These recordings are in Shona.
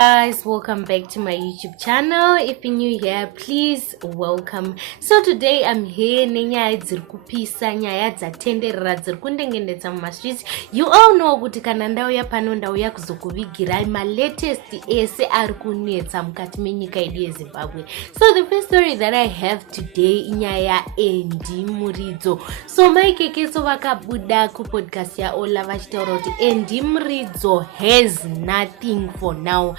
Guys, welcome back to my YouTube channel. If you're new here, please welcome. So today I'm here nenyaya dziri kupisa, nyaya dzatenderera dziri kundengendedza mumastreets. You all know kuti kana ndauya pano ndauya kuzokuvigirai my latest ese ari kunetsa mukati menyika yedu yeZimbabwe. So the first story that I have today inyaya Muridzo. So maikekeso vakabuda kupodcast ya Ola vachitaura kuti Muridzo has nothing for now.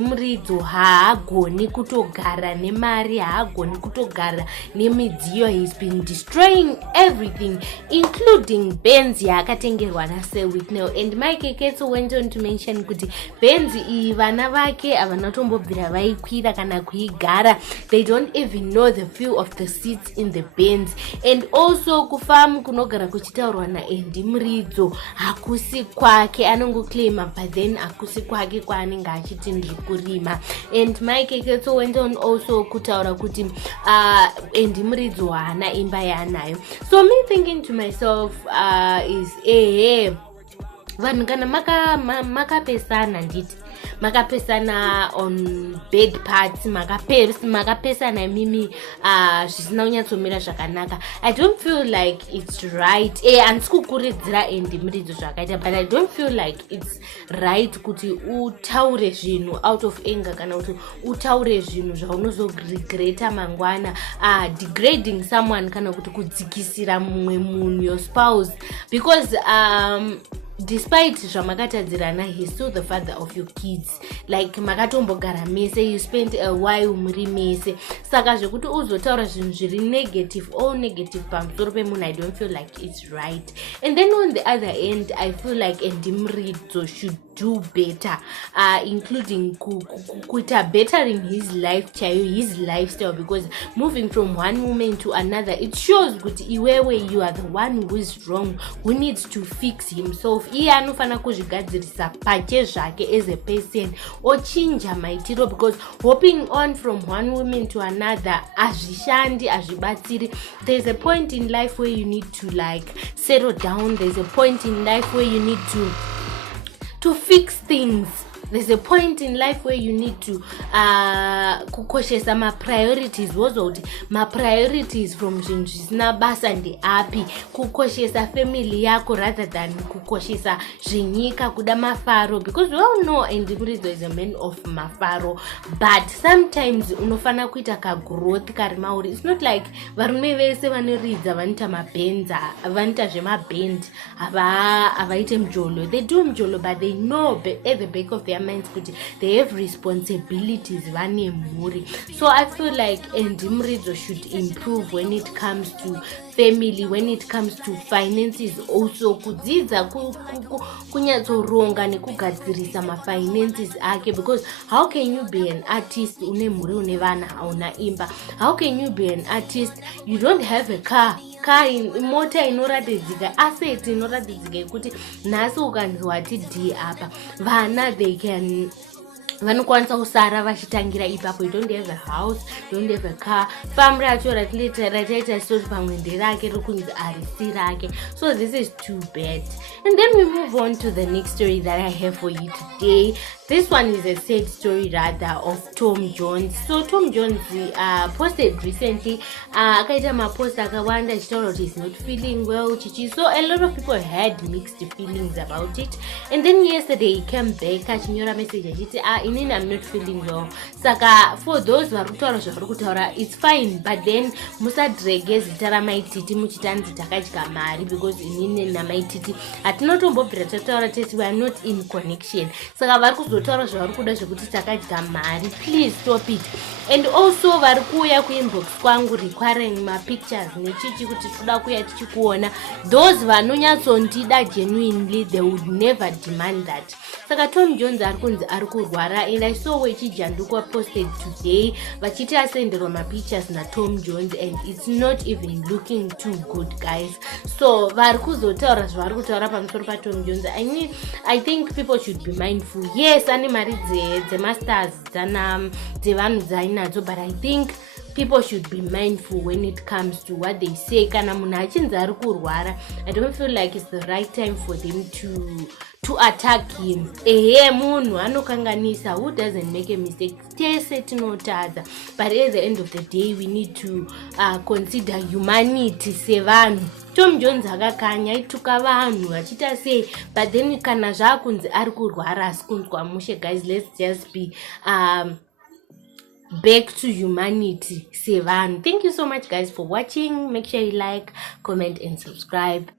Muridzo haagoni kutogara nemari, haagoni kutogara nemidziyo. He's been destroying everything, including Benz yaakatengerwa naSeWicknell. And Mike Ketso went on to mention kuti Benz iyi vana vake havana kutombobvira vaikwira kana kuigara. They don't even know the feel of the seats in the Benz. And also kufamu kunogara kuchitaurwa naMuridzo hakusi kwake, anongoclaima but then hakusi kwake kwaanenge achiti ndiri kurima. And Mike Ketso went on also kutaura kuti Muridzo haana imba yaanayo. So me thinking to myself is vanhu kana makapesana nditi makapesana on bed parts, makapesana mimi zvisina kunyatsomira zvakanaka. I don't feel like it's right. Handisi kukuridzira Muridzo zvakaita, but I don't feel like it's right kuti utaure zvinhu out of anger kana kuti utaure zvinhu zvaunozoregreta mangwana, degrading someone kana kuti kudzikisira mumwe munhu, your spouse, because despite zvamakatadzirana, he's still the father of your kids. Like makatombogara mese, you spent a while muri mese. Saka zvekuti uzotaura zvinhu zviri negative, all negative pamusoro pemunhu, I don't feel like it's right. And then on the other end, I feel like Muridzo should do better, including kuita bettering his life, his lifestyle, because moving from one woman to another, it shows kuti iwewe you are the one who is wrong, who needs to fix himself. Iye anofana kuzvigadzirisa pache zvake as a person, ochinja maitiro, because hopping on from one woman to another azvishandi, azvibatsiri. There's a point in life where you need to like settle down. There's a point in life where you need to fix things. There's a point in life where you need to kukoshesa ma priorities. Wozoti ma priorities from zvinhu zvisina basa ndeapi, kukoshesa family yako rather than kukoshesa zvenyika, kuda mafaro, because we all know Muridzo is a man of mafaro. But sometimes unofana kuita ka growth kari mauri. It's not like varume vese vanoridza vanita mabenza, vanita zvemaband avaite mjolo. They do mjolo, but they know at the back of their minds kuti they have responsibilities, vane mhuri. So I feel like Muridzo should improve when it comes to family, when it comes to finances, also kudzidza kunyatsoronga nekugadzirisa mafinances ake, because how can you be an artist une mhuri une vana hauna imba? How can you be an artist you don't have a car mota inoratidzika, asset inoratidzika yekuti nhasi ukanzi wati d apa vana they can vanokwanisa kusara vachitangira ipapo. You don't have a house, you don't have a car, famu racho rataita stori pamwe nderake rokunzi arisi rake. So this is too bad. And then we move on to the next story that I have for you today. This one is a sad story rather of Tom Jones. So Tom Jones posted recently akaita mapost akawanda achitaura kuti he's not feeling well chichi. So a lot of people had mixed feelings about it. And then yesterday he came back achinyora message achiti inini I'm not feeling well. Saka for those vari kutaura zvavari kutaura, it's fine, but then musadrege zita ramaititi muchitanzi takadya mari, because inini namaititi hatinotombobvira tataura tesi, we are not in connection. Saka vari kuzotaura zvavari kuda zvekuti takadya mari. Please stop it. And also vari kuuya kuinbox kwangu requiring mapictures nechichi kuti toda kuuya tichikuona. Those vanonyatsondida genuinely, they would never demand that. Saka Tom Jones arikunzi ari kurwara, and I saw wechijandukwa posted today vachiti asenderwa mapictures na Tom Jones, and it's not even looking too good, guys. So vari kuzotaura zvavari kutaura pamusoro paTom Jones. I think people should be mindful. Yes, ane mari dzemasters dzevanhu dzainadzo, but I think people should be mindful when it comes to what they say. Kana munhu achinzi ari kurwara, I don't feel like it's the right time for them to attack him. Munhu anokanganisa, who doesn't make a mistake? Tese tinotadza, but at the end of the day we need to consider humanity sevanhu. Tom Jones akakanya aituka vanhu achita sei, but then kana zvakunzi ari kurwara asi kunzwa mushe. Guys, let's just be back to humanity sevanhu. Thank you so much guys for watching. Make sure you like, comment and subscribe.